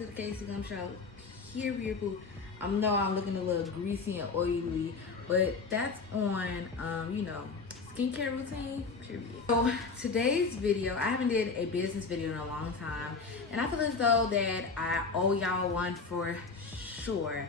to the Casey Gum Show. Here, boo. I know I'm looking a little greasy and oily, but that's on, skincare routine, period. So today's video, I haven't did a business video in a long time, and I feel as though that I owe y'all one for sure.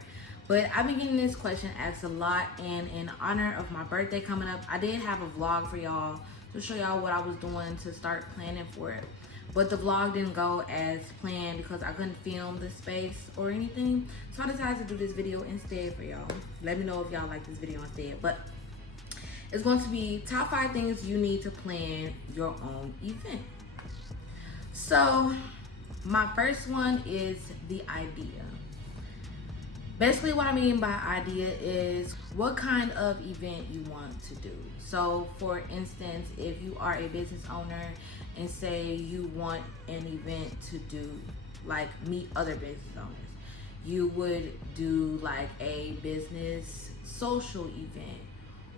But I've been getting this question asked a lot, and in honor of my birthday coming up, I did have a vlog for y'all to show y'all what I was doing to start planning for it. But the vlog didn't go as planned because I couldn't film the space or anything. So I decided to do this video instead for y'all. Let me know if y'all like this video instead. But it's going to be top 5 things you need to plan your own event. So my first one is the idea. Basically what I mean by idea is what kind of event you want to do. So for instance, if you are a business owner and say you want an event to do, like meet other business owners, you would do like a business social event,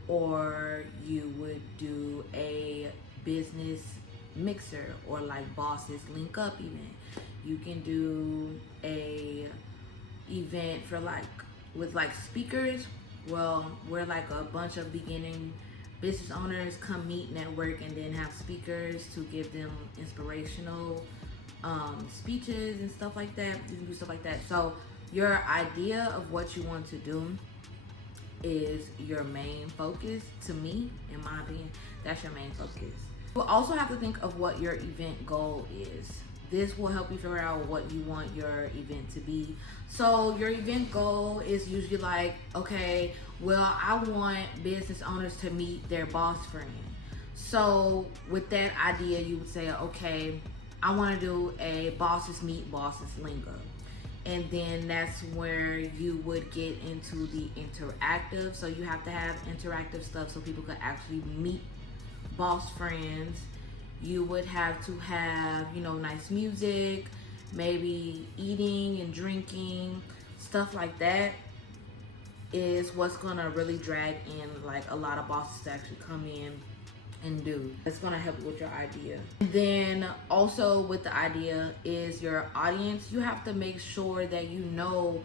or you would do a business mixer or like bosses link up event. You can do a event for like with like speakers, well, where like a bunch of beginning business owners come meet, network, and then have speakers to give them inspirational speeches and stuff like that. You can do stuff like that. So your idea of what you want to do is your main focus. To me, in my opinion, that's your main focus. You also have to think of what your event goal is. This will help you figure out what you want your event to be. So your event goal is usually like, okay, well, I want business owners to meet their boss friend. So with that idea, you would say, okay, I want to do a bosses meet bosses link up. And then that's where you would get into the interactive. So you have to have interactive stuff so people could actually meet boss friends. You would have to have, nice music, maybe eating and drinking, stuff like that is what's gonna really drag in like a lot of bosses to actually come in and do. It's gonna help you with your idea. And then also with the idea is your audience. You have to make sure that you know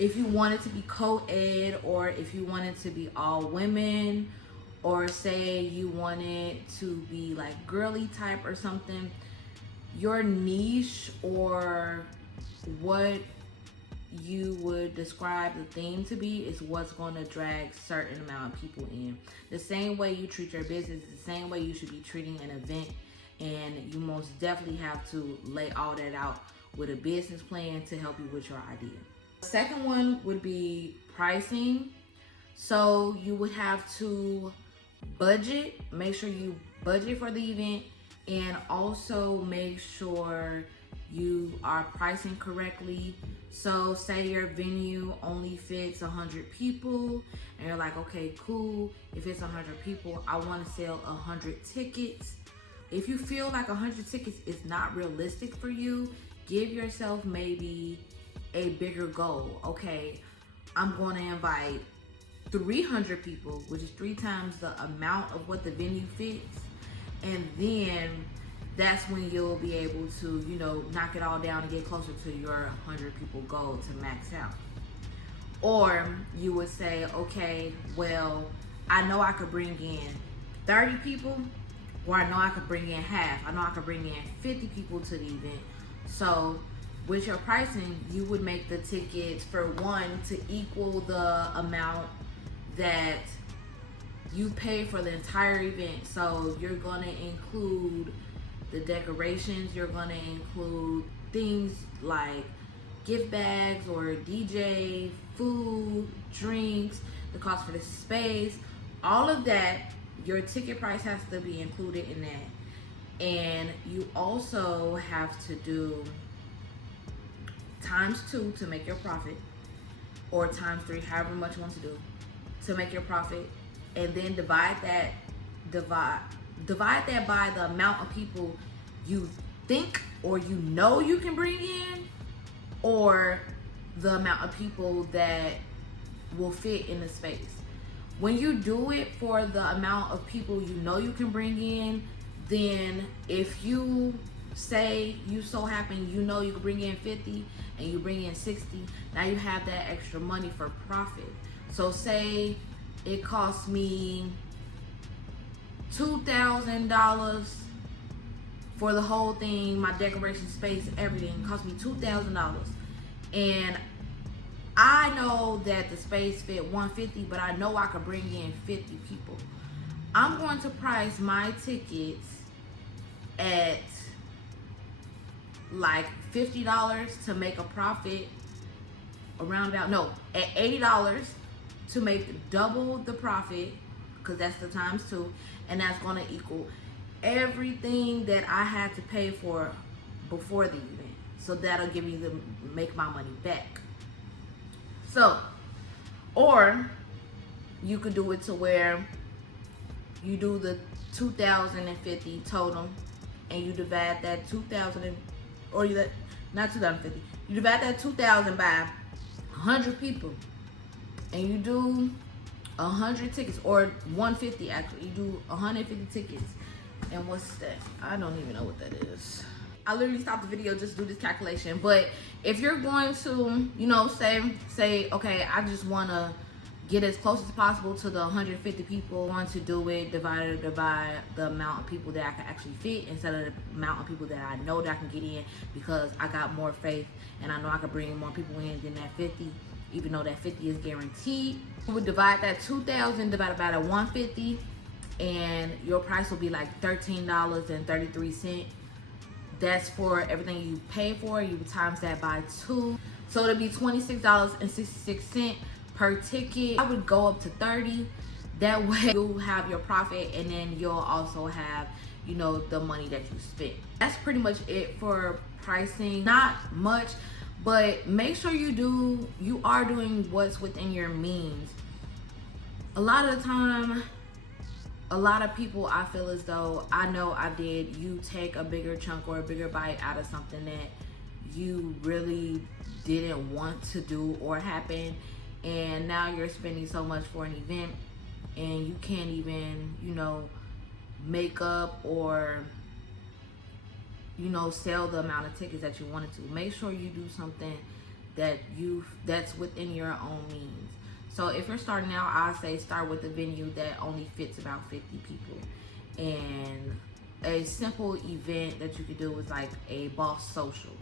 if you want it to be co-ed or if you want it to be all women, or say you want it to be like girly type or something. Your niche or what you would describe the theme to be is what's going to drag certain amount of people in. The same way you treat your business is the same way you should be treating an event, and you most definitely have to lay all that out with a business plan to help you with your idea. The second one would be pricing. So you would have to budget, make sure you budget for the event, and also make sure you are pricing correctly. So say your venue only fits 100 people and you're like, okay, cool, if it's 100 people, I want to sell 100 tickets. If you feel like 100 tickets is not realistic for you, give yourself maybe a bigger goal. Okay, I'm going to invite 300 people, which is 3 times the amount of what the venue fits, and then that's when you'll be able to knock it all down and get closer to your 100 people goal to max out. Or you would say, okay, well, I know I could bring in 30 people, or I know I could bring in half. I know I could bring in 50 people to the event. So with your pricing, you would make the tickets for one to equal the amount that you pay for the entire event. So you're gonna include the decorations, you're gonna include things like gift bags or DJ, food, drinks, the cost for the space, all of that. Your ticket price has to be included in that. And you also have to do ×2 to make your profit, or ×3, however much you want to do to make your profit, and then divide that by the amount of people you think or you can bring in, or the amount of people that will fit in the space. When you do it for the amount of people you can bring in, then if you say you so happen you know you can bring in 50 and you bring in 60, now you have that extra money for profit. So say it costs me $2,000 for the whole thing, my decoration space, everything cost me $2,000, and I know that the space fit 150, but I know I could bring in 50 people. I'm going to price my tickets at like $50 to make a profit around about, no, at $80 to make double the profit, because that's the times two, and that's going to equal everything that I had to pay for before the event. So that'll give me make my money back. So, or you could do it to where you do the 2,050 total, and you divide that 2,000, or you not 2,050. You divide that 2,000 by 100 people, and you do 100 tickets, or 150 actually. You do 150 tickets, and what's that? I don't even know what that is. I literally stopped the video just to do this calculation. But if you're going to, you know, say, okay, I just want to get as close as possible to the 150 people, want to do it divided by the amount of people that I can actually fit, instead of the amount of people that I know that I can get in, because I got more faith and I know I can bring more people in than that 50, even though that 50 is guaranteed. You would divide that 2,000 divided by the 150, and your price will be like $13.33. That's for everything you pay for. You would times that by 2, so it'll be $26.66 per ticket. I would go up to 30. That way you'll have your profit, and then you'll also have, you know, the money that you spent. That's pretty much it for pricing. Not much, but make sure you are doing what's within your means. A lot of the time, a lot of people, I feel as though, I know I did, you take a bigger chunk or a bigger bite out of something that you really didn't want to do or happen, and now you're spending so much for an event and you can't even, you know, make up or, you know, sell the amount of tickets that you wanted to. Make sure you do something that's within your own means. So if you're starting out, I say start with a venue that only fits about 50 people. And a simple event that you could do is like a boss social.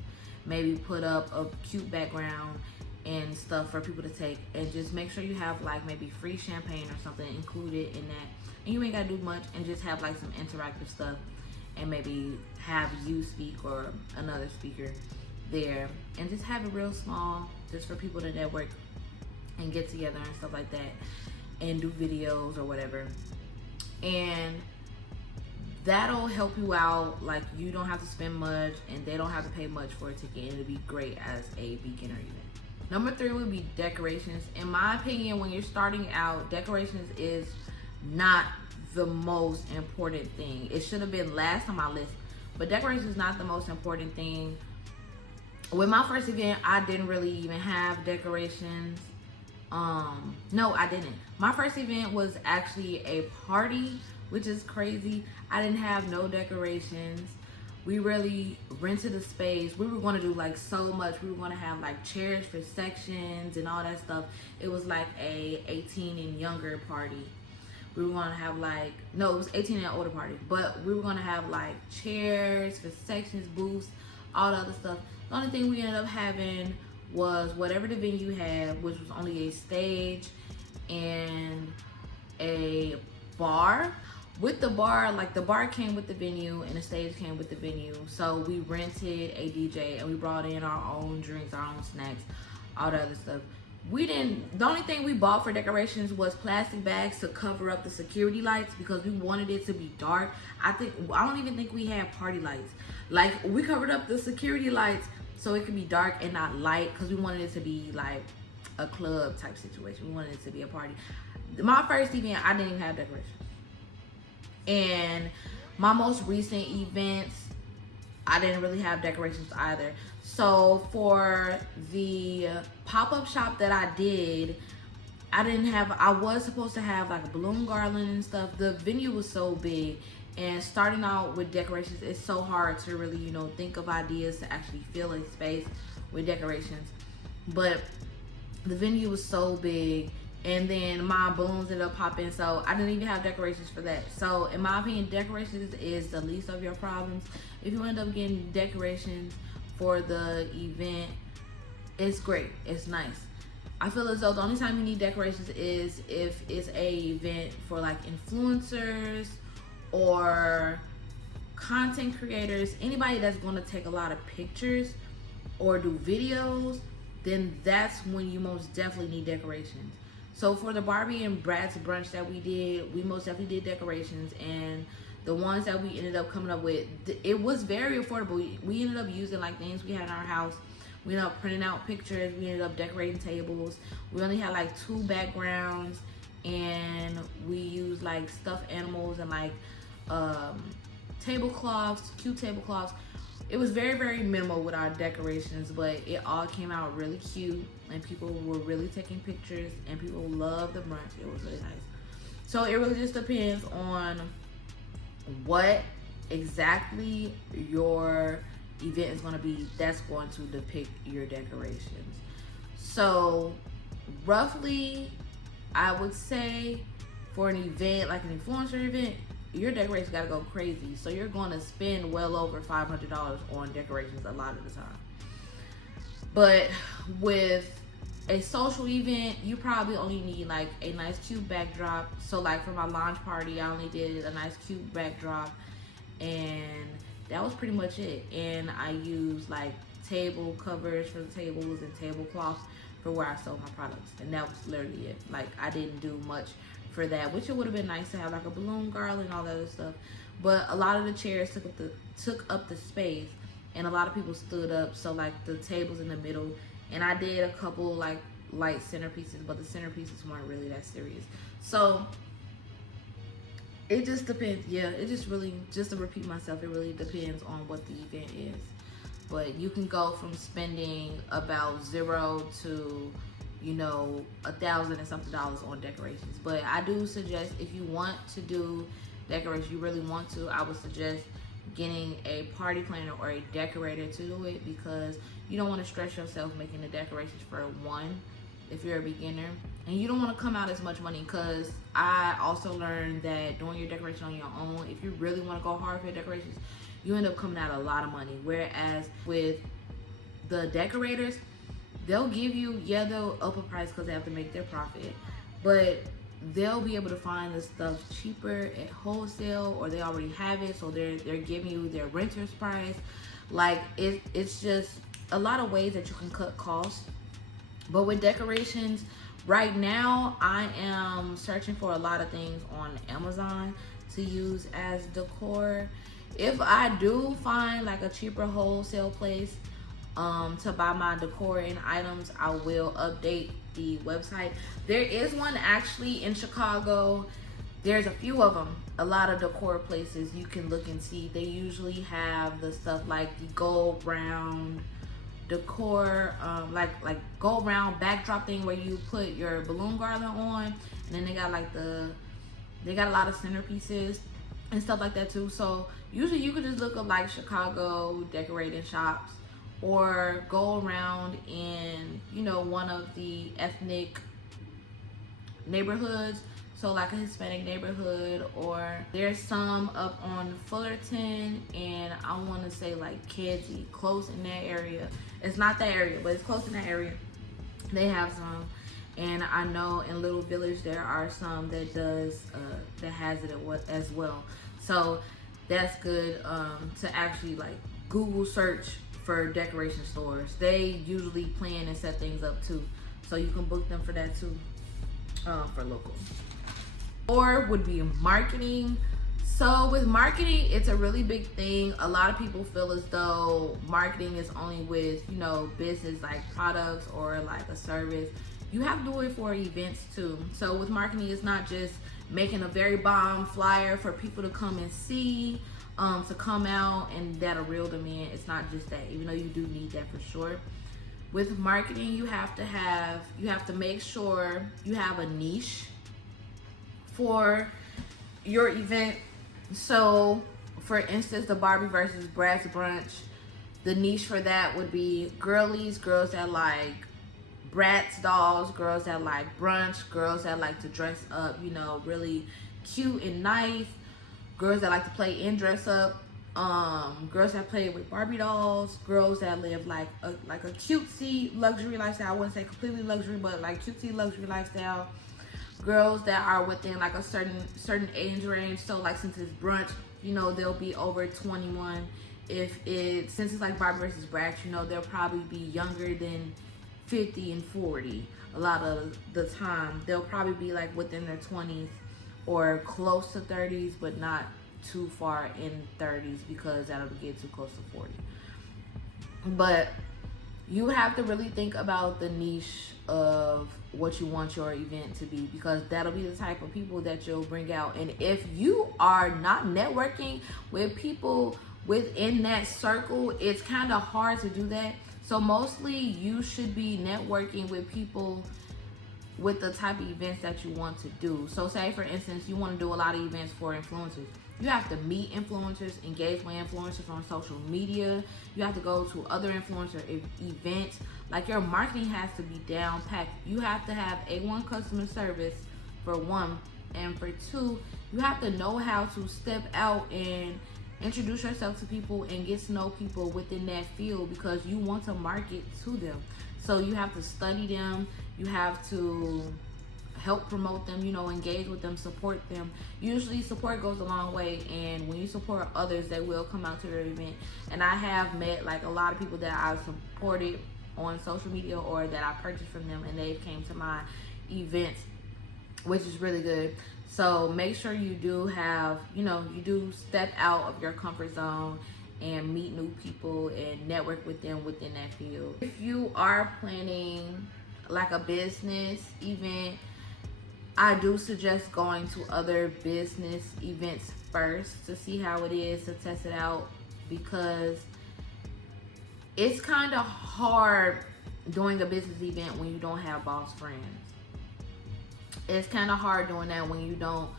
Maybe put up a cute background and stuff for people to take, and just make sure you have like maybe free champagne or something included in that. And you ain't gotta do much, and just have like some interactive stuff, and maybe have you speak or another speaker there, and just have it real small, just for people to network and get together and stuff like that, and do videos or whatever. And that'll help you out. Like, you don't have to spend much, and they don't have to pay much for a ticket, and it'll be great as a beginner event. Number 3 would be decorations. In my opinion, when you're starting out, decorations is not the most important thing. It should have been last on my list, but decorations is not the most important thing. With my first event, I didn't really even have decorations. No, I didn't. My first event was actually a party, which is crazy. I didn't have no decorations. We really rented a space. We were going to do like so much. We were going to have like chairs for sections and all that stuff. It was like a 18 and younger party. We were going to have like, no, it was 18 and older party, but we were going to have like chairs for sections, booths, all the other stuff. The only thing we ended up having was whatever the venue had, which was only a stage and a bar. With the bar, like the bar came with the venue and the stage came with the venue. So we rented a DJ and we brought in our own drinks, our own snacks, all the other stuff. The only thing we bought for decorations was plastic bags to cover up the security lights, because we wanted it to be dark. I don't even think we had party lights. Like, we covered up the security lights so it could be dark and not light, because we wanted it to be like a club type situation. We wanted it to be a party. My first event, I didn't even have decorations. And my most recent events, I didn't really have decorations either. So for the pop-up shop that I did, I was supposed to have like a balloon garland and stuff. The venue was so big And starting out with decorations, it's so hard to really, you know, think of ideas to actually fill a space with decorations. But the venue was so big, and then my balloons ended up popping, so I didn't even have decorations for that. So in my opinion, decorations is the least of your problems. If you end up getting decorations for the event, it's great, it's nice. I feel as though the only time you need decorations is if it's a event for like influencers or content creators, anybody that's going to take a lot of pictures or do videos, then that's when you most definitely need decorations. So for the Barbie and Brad's brunch that we did, we most definitely did decorations, and the ones that we ended up coming up with, it was very affordable. We ended up using like things we had in our house. We ended up printing out pictures. We ended up decorating tables. We only had like 2 backgrounds, and we used like stuffed animals and like tablecloths, cute tablecloths. It was very, very minimal with our decorations, but it all came out really cute, and people were really taking pictures, and people loved the brunch. It was really nice. So it really just depends on what exactly your event is going to be that's going to depict your decorations. So roughly, I would say for an event like an influencer event, your decorations got to go crazy. So you're going to spend well over $500 on decorations a lot of the time. But with a social event, you probably only need like a nice cute backdrop. So like for my launch party, I only did a nice cute backdrop, and that was pretty much it. And I used like table covers for the tables and tablecloths for where I sold my products, and that was literally it. Like I didn't do much for that, which it would have been nice to have like a balloon garland and all that other stuff. But a lot of the chairs took up the space, and a lot of people stood up, so like the tables in the middle. And I did a couple like light centerpieces, but the centerpieces weren't really that serious. So it just depends. Yeah, it just really, just to repeat myself, it really depends on what the event is. But you can go from spending about $0 to, you know, $1,000 and something on decorations. But I do suggest, if you want to do decorations, you really want to, I would suggest getting a party planner or a decorator to do it, because you don't want to stress yourself making the decorations for one if you're a beginner, and you don't want to come out as much money, because I also learned that doing your decoration on your own, if you really want to go hard for your decorations, you end up coming out a lot of money. Whereas with the decorators, they'll give you, yeah, they'll up a price because they have to make their profit, but they'll be able to find the stuff cheaper at wholesale, or they already have it, so they're giving you their renter's price. Like it's just a lot of ways that you can cut costs. But with decorations, right now I am searching for a lot of things on Amazon to use as decor. If I do find like a cheaper wholesale place to buy my decor and items, I will update the website. There is one actually in Chicago. There's a few of them, a lot of decor places you can look and see. They usually have the stuff like the gold brown decor, like gold round backdrop thing where you put your balloon garland on, and then they got like they got a lot of centerpieces and stuff like that too. So usually you could just look up like Chicago decorating shops, or go around in, you know, one of the ethnic neighborhoods, so like a Hispanic neighborhood, or there's some up on Fullerton, and I want to say like Kedzie, close in that area. It's not that area, but it's close in that area. They have some, and I know in Little Village there are some that does that has it as well. So that's good to actually like Google search for decoration stores. They usually plan and set things up too, so you can book them for that too, for local. Or would be marketing. So with marketing, it's a really big thing. A lot of people feel as though marketing is only with, you know, business like products or like a service. You have to do it for events too. So with marketing, it's not just making a very bomb flyer for people to come and see, to come out, and that a real demand. It's not just that, even though you do need that for sure. With marketing, you have to make sure you have a niche for your event. So for instance, the Barbie versus Bratz brunch, the niche for that would be girlies, girls that like Bratz dolls, girls that like brunch, girls that like to dress up, you know, really cute and nice, girls that like to play and dress up, girls that play with Barbie dolls, girls that live like a cutesy luxury lifestyle. I wouldn't say completely luxury, but like cutesy luxury lifestyle. Girls that are within like a certain age range. So like since it's brunch, you know, they'll be over 21. Since it's like Barbie versus Bratz, you know, they'll probably be younger than 50 and 40. A lot of the time they'll probably be like within their 20s or close to 30s, but not too far in 30s, because that'll get too close to 40. But you have to really think about the niche of what you want your event to be, because that'll be the type of people that you'll bring out. And if you are not networking with people within that circle, it's kind of hard to do that. So mostly you should be networking with people with the type of events that you want to do. So say for instance, you want to do a lot of events for influencers. You have to meet influencers, engage with influencers on social media. You have to go to other influencer events. Like, your marketing has to be down packed. You have to have A1 customer service for one, and for two, you have to know how to step out and introduce yourself to people and get to know people within that field, because you want to market to them. So you have to study them. You have to help promote them, you know, engage with them, support them. Usually support goes a long way, and when you support others, they will come out to your event. And I have met like a lot of people that I've supported on social media or that I purchased from them, and they came to my events, which is really good. So make sure you do have, you know, you do step out of your comfort zone and meet new people and network with them within that field. If you are planning like a business event, I do suggest going to other business events first to see how it is, to test it out, because it's kind of hard doing a business event when you don't have boss friends. It's kind of hard doing that when you don't,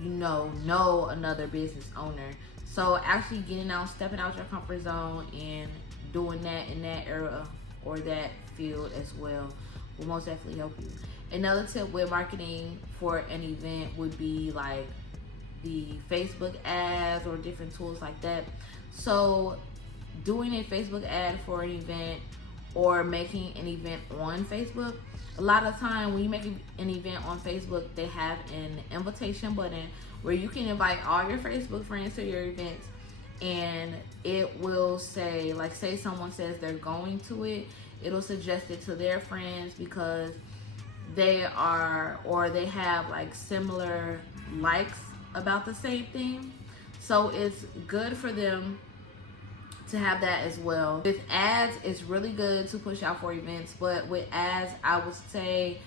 you know another business owner. So actually getting out, stepping out your comfort zone and doing that in that era or that field as well will most definitely help you. Another tip with marketing for an event would be like the Facebook ads or different tools like that. So doing a Facebook ad for an event or making an event on Facebook, a lot of time when you make an event on Facebook, they have an invitation button where you can invite all your Facebook friends to your events, and it will say, like, say someone says they're going to it, it'll suggest it to their friends because they are, or they have like similar likes about the same thing. So it's good for them to have that as well. With ads, it's really good to push out for events, but with ads, I would say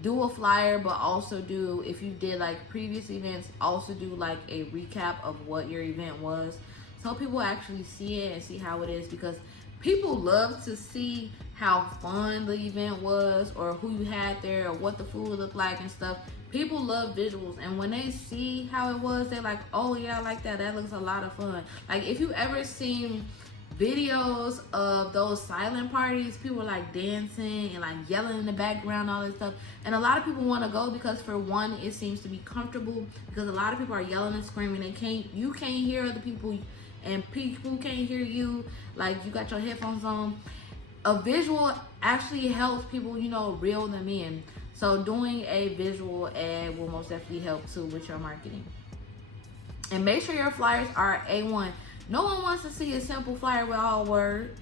do a flyer, but also do, if you did like previous events, also do like a recap of what your event was, so people actually see it and see how it is, because people love to see how fun the event was, or who you had there, or what the food looked like and stuff. People love visuals, and when they see how it was, they're like, oh yeah, I like that, that looks a lot of fun. Like, if you ever seen videos of those silent parties, people are like dancing and like yelling in the background, all this stuff, and a lot of people want to go because, for one, it seems to be comfortable, because a lot of people are yelling and screaming. You can't hear other people, and people can't hear you, like you got your headphones on. A visual actually helps people, you know, reel them in. So doing a visual ad will most definitely help too with your marketing. And make sure your flyers are A1. No one wants to see a simple flyer with all words.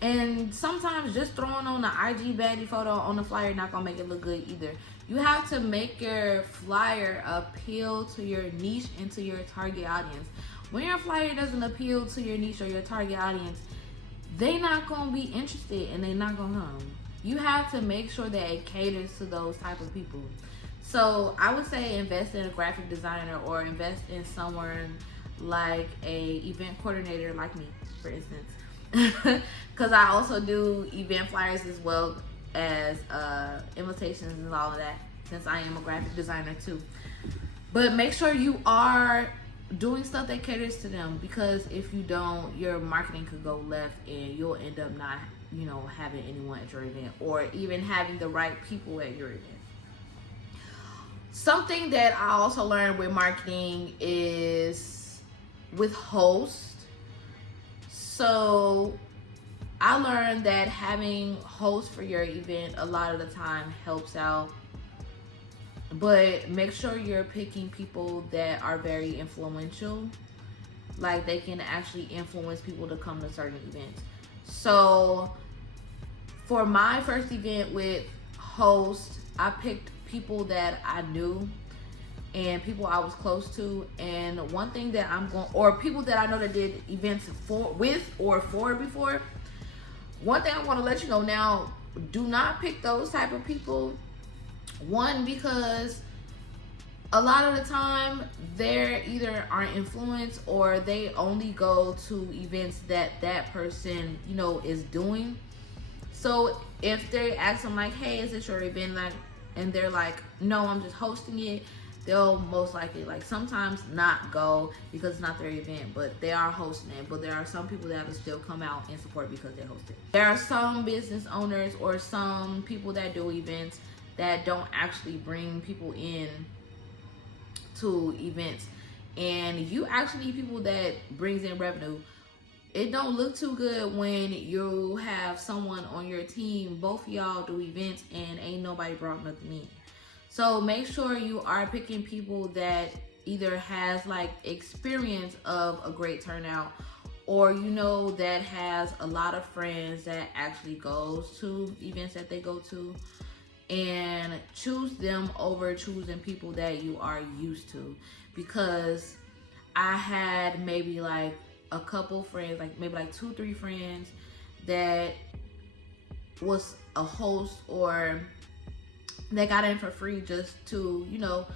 And sometimes just throwing on the IG baddie photo on the flyer not gonna make it look good either. You have to make your flyer appeal to your niche and to your target audience. When your flyer doesn't appeal to your niche or your target audience, they not gonna be interested and they not gonna come. You have to make sure that it caters to those type of people. So I would say invest in a graphic designer, or invest in someone like a event coordinator like me, for instance, because I also do event flyers as well as invitations and all of that, since I am a graphic designer too. But make sure you are doing stuff that caters to them, because if you don't, your marketing could go left and you'll end up not, you know, having anyone at your event, or even having the right people at your event. Something that I also learned with marketing is with hosts. So I learned that having hosts for your event a lot of the time helps out, but make sure you're picking people that are very influential, like they can actually influence people to come to certain events. So for my first event with hosts, I picked people that I knew and people I was close to. And one thing that or people that I know that did events with or for before, one thing I want to let you know now, do not pick those type of people. One, because a lot of the time they're either aren't influenced or they only go to events that that person, you know, is doing. So if they ask them like, hey, is this your event? Like, and they're like, no, I'm just hosting it, they'll most likely like sometimes not go because it's not their event, but they are hosting it. But there are some people that will still come out and support because they host it. There are some business owners or some people that do events that don't actually bring people in to events, and you actually need people that brings in revenue. It don't look too good when you have someone on your team, both of y'all do events and ain't nobody brought nothing in. So make sure you are picking people that either has like experience of a great turnout, or you know that has a lot of friends that actually goes to events that they go to, and choose them over choosing people that you are used to. Because I had maybe like a couple friends, like maybe like 2-3 friends that was a host or they got in for free just to, you know,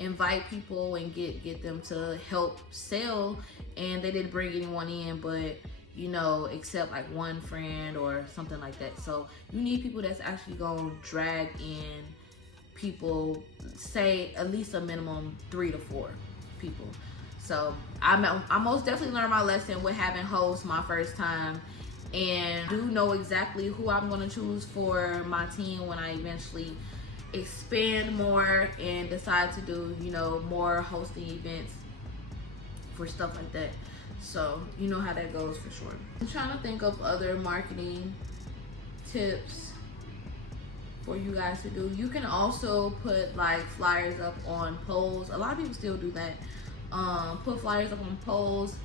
invite people and get them to help sell, and they didn't bring anyone in, but you know, except like one friend or something like that. So you need people that's actually gonna drag in people, say at least a minimum 3 to 4 people. So I most definitely learned my lesson with having hosts my first time, and do know exactly who I'm gonna choose for my team when I eventually expand more and decide to do, you know, more hosting events for stuff like that. So you know how that goes for sure. I'm trying to think of other marketing tips for you guys to do. You can also put like flyers up on poles. A lot of people still do that. Put flyers up on poles,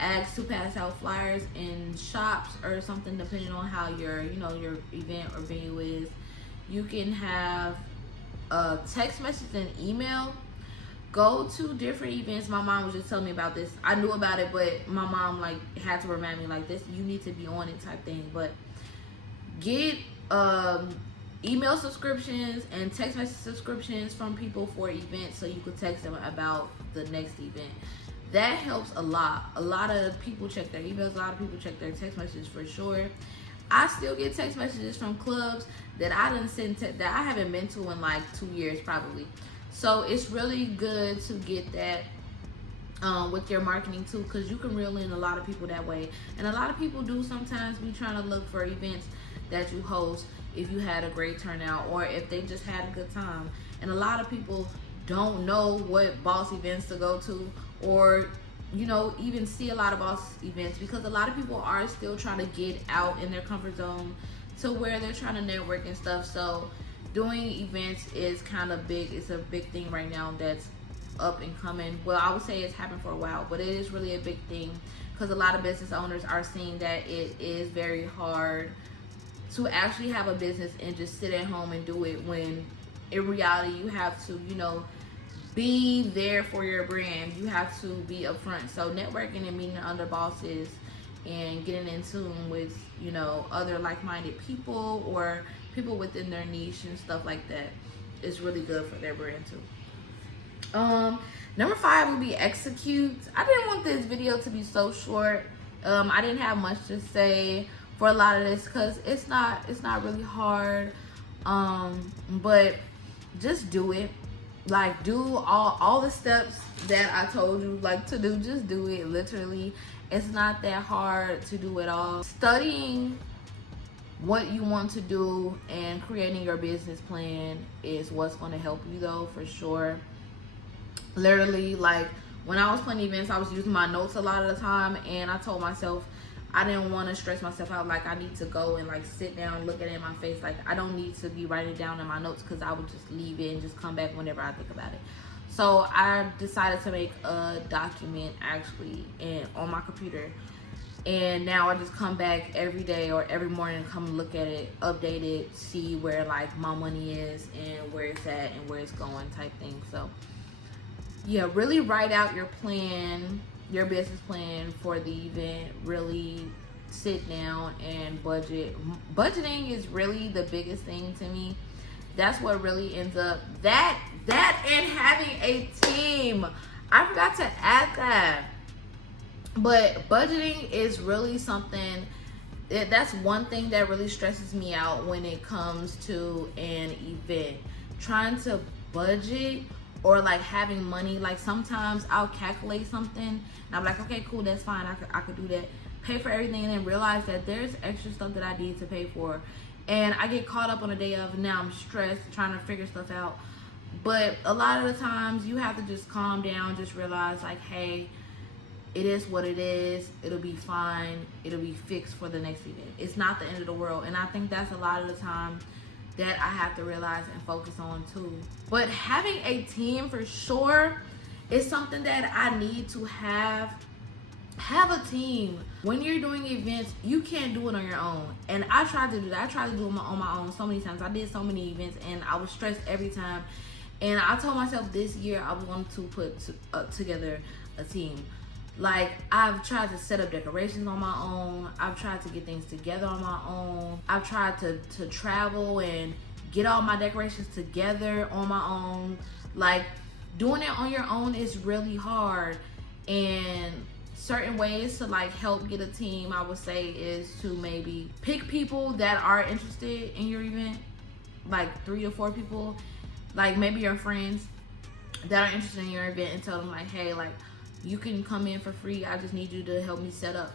ask to pass out flyers in shops or something, depending on how your, you know, your event or venue is. You can have a text message and email. Go to different events. My mom was just telling me about this. I knew about it, but my mom like had to remind me like, this, you need to be on it type thing. But get email subscriptions and text message subscriptions from people for events, so you could text them about the next event. That helps a lot. A lot of people check their emails. A lot of people check their text messages for sure. I still get text messages from clubs that I didn't send that I haven't been to in like 2 years probably. So it's really good to get that with your marketing too, because you can reel in a lot of people that way. And a lot of people do sometimes be trying to look for events that you host if you had a great turnout or if they just had a good time. And a lot of people don't know what boss events to go to, or you know, even see a lot of boss events, because a lot of people are still trying to get out in their comfort zone to where they're trying to network and stuff. So doing events is kind of big. It's a big thing right now that's up and coming. Well, I would say it's happened for a while, but it is really a big thing, because a lot of business owners are seeing that it is very hard to actually have a business and just sit at home and do it, when in reality you have to, you know, be there for your brand. You have to be upfront. So networking and meeting other bosses and getting in tune with, you know, other like-minded people or people within their niche and stuff like that is really good for their brand too. Number 5 would be execute. I didn't want this video to be so short. I didn't have much to say for a lot of this because it's not really hard. But just do it. Like, do all the steps that I told you like to do. Just do it. Literally, it's not that hard to do it all. Studying what you want to do and creating your business plan is what's going to help you, though, for sure. Literally, like, when I was planning events, I was using my notes a lot of the time, and I told myself I didn't want to stress myself out. Like, I need to go and like sit down, look at it in my face. Like, I don't need to be writing down in my notes, because I would just leave it and just come back whenever I think about it. So I decided to make a document actually on my computer, and now I just come back every day or every morning and come look at it, update it, see where like my money is and where it's at and where it's going, type thing. So yeah, really write out your plan, your business plan for the event. Really sit down and budget. Budgeting is really the biggest thing to me. That's what really ends up, that and having a team. I forgot to add that. But budgeting is really something, that's one thing that really stresses me out when it comes to an event. Trying to budget, or like having money. Like, sometimes I'll calculate something and I'm like, okay, cool, that's fine, I could do that, pay for everything, and then realize that there's extra stuff that I need to pay for, and I get caught up on a day of, now I'm stressed trying to figure stuff out. But a lot of the times you have to just calm down, just realize like, hey, it is what it is. It'll be fine. It'll be fixed for the next event. It's not the end of the world. And I think that's a lot of the time that I have to realize and focus on too. But having a team for sure is something that I need to have. Have a team. When you're doing events, you can't do it on your own. And I tried to do that. I tried to do it on my own so many times. I did so many events and I was stressed every time. And I told myself this year I was going to put together a team. Like, I've tried to set up decorations on my own. I've tried to get things together on my own. I've tried to travel and get all my decorations together on my own. Like, doing it on your own is really hard. And certain ways to like help get a team, I would say, is to maybe pick people that are interested in your event. Like 3 or 4 people, like maybe your friends that are interested in your event, and tell them like, hey, like, you can come in for free. I just need you to help me set up.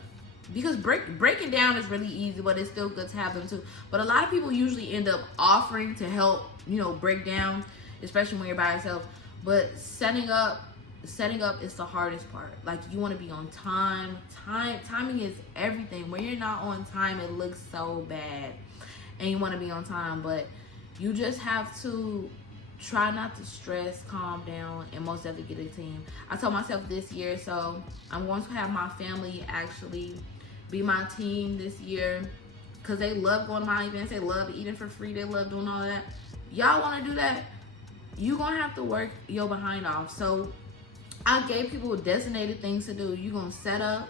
Because breaking down is really easy, but it's still good to have them too. But a lot of people usually end up offering to help, break down, especially when you're by yourself. But setting up is the hardest part. Like, you want to be on time. Timing is everything. When you're not on time, it looks so bad. And you want to be on time, but you just have to try not to stress, calm down, and most definitely get a team. I told myself this year, so I'm going to have my family actually be my team this year, because they love going to my events. They love eating for free. They love doing all that. Y'all want to do that? You're going to have to work your behind off. So I gave people designated things to do. You're going to set up.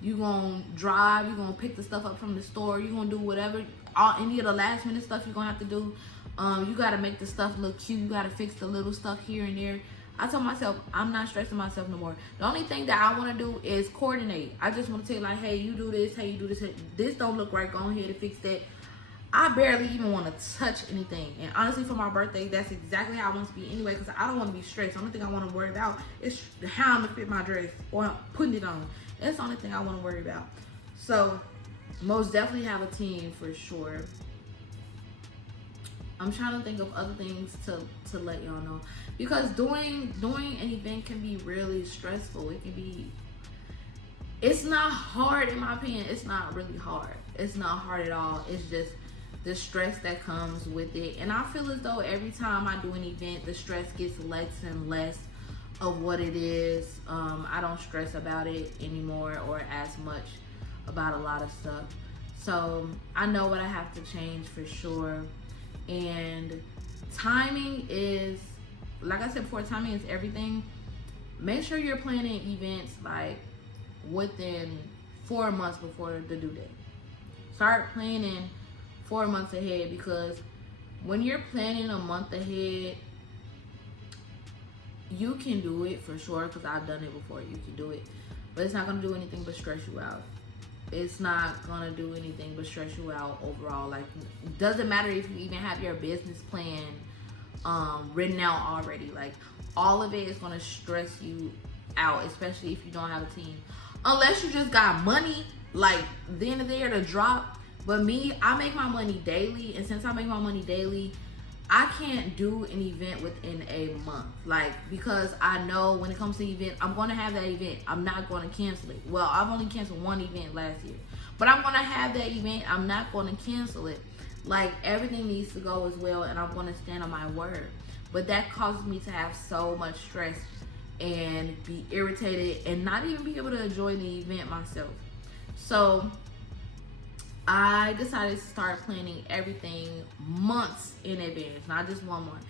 You're going to drive. You're going to pick the stuff up from the store. You're going to do whatever. Any of the last minute stuff you're going to have to do. You got to make the stuff look cute. You got to fix the little stuff here and there. I told myself, I'm not stressing myself no more. The only thing that I want to do is coordinate. I just want to tell you, like, hey, you do this. Hey, you do this. Hey, this don't look right. Go ahead and fix that. I barely even want to touch anything. And honestly, for my birthday, that's exactly how I want to be anyway, because I don't want to be stressed. The only thing I want to worry about is how I'm going to fit my dress or putting it on. That's the only thing I want to worry about. So, most definitely have a team for sure. I'm trying to think of other things to let y'all know, because doing an event can be really stressful. It can be, it's not hard in my opinion. It's not really hard. It's not hard at all. It's just the stress that comes with it. And I feel as though every time I do an event, the stress gets less and less of what it is. I don't stress about it anymore, or as much about a lot of stuff. So I know what I have to change for sure. And timing is, like I said before, timing is everything. Make sure you're planning events like within 4 months before the due date. Start planning 4 months ahead, because when you're planning a month ahead, you can do it for sure, because I've done it before. You can do it, but it's not going to do anything but stress you out. It's not gonna do anything but stress you out overall. Like, doesn't matter if you even have your business plan written out already. Like, all of it is gonna stress you out, especially if you don't have a team. Unless you just got money, like then and there to drop. But me, I make my money daily, and since I make my money daily, I can't do an event within a month. Like, because I know when it comes to the event, I'm gonna have that event. I'm not gonna cancel it. Well, I've only canceled one event last year, but I'm gonna have that event. I'm not gonna cancel it. Like, everything needs to go as well, and I'm gonna stand on my word. But that causes me to have so much stress and be irritated and not even be able to enjoy the event myself. So I decided to start planning everything months in advance, not just 1 month,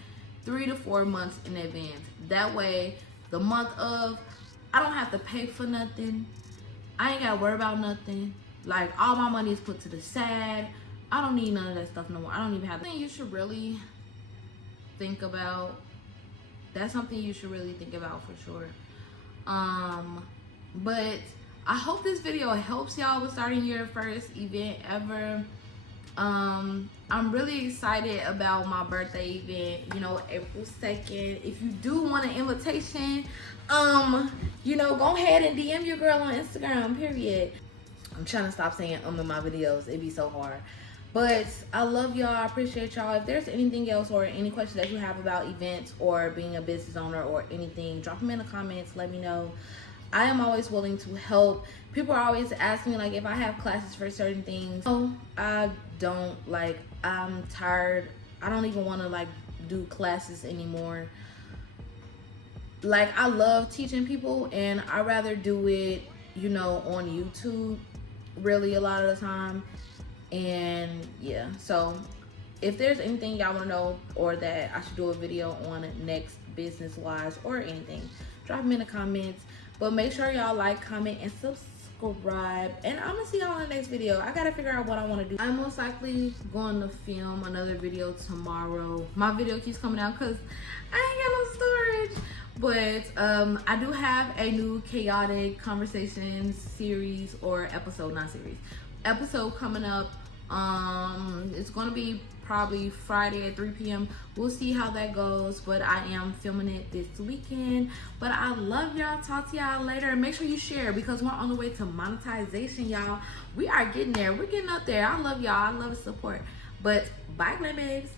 3 to 4 months in advance. That way, the month of, I don't have to pay for nothing. I ain't gotta worry about nothing. Like, all my money is put to the side. I don't need none of that stuff no more. I don't even have. Something you should really think about. That's something you should really think about for sure. But I hope this video helps y'all with starting your first event ever. I'm really excited about my birthday event, you know, April 2nd. If you do want an invitation, you know, go ahead and DM your girl on Instagram, period. I'm trying to stop saying in my videos. It'd be so hard. But I love y'all. I appreciate y'all. If there's anything else or any questions that you have about events or being a business owner or anything, drop them in the comments. Let me know. I am always willing to help. People are always asking me, like, if I have classes for certain things. No, I don't. Like, I'm tired. I don't even want to, like, do classes anymore. Like, I love teaching people, and I'd rather do it, you know, on YouTube, really, a lot of the time. And yeah, so if there's anything y'all want to know or that I should do a video on next, business wise or anything, drop them in the comments. But make sure y'all like, comment, and subscribe, and I'm gonna see y'all in the next video. I gotta figure out what I want to do. I'm most likely going to film another video tomorrow. My video keeps coming out because I ain't got no storage. But I do have a new chaotic conversations series or episode, not series, episode coming up. It's gonna be probably Friday at 3 p.m. We'll see how that goes, but I am filming it this weekend. But I love y'all. Talk to y'all later. Make sure you share, because we're on the way to monetization, y'all. We are getting there. We're getting up there. I love y'all. I love the support. But bye, glam babes.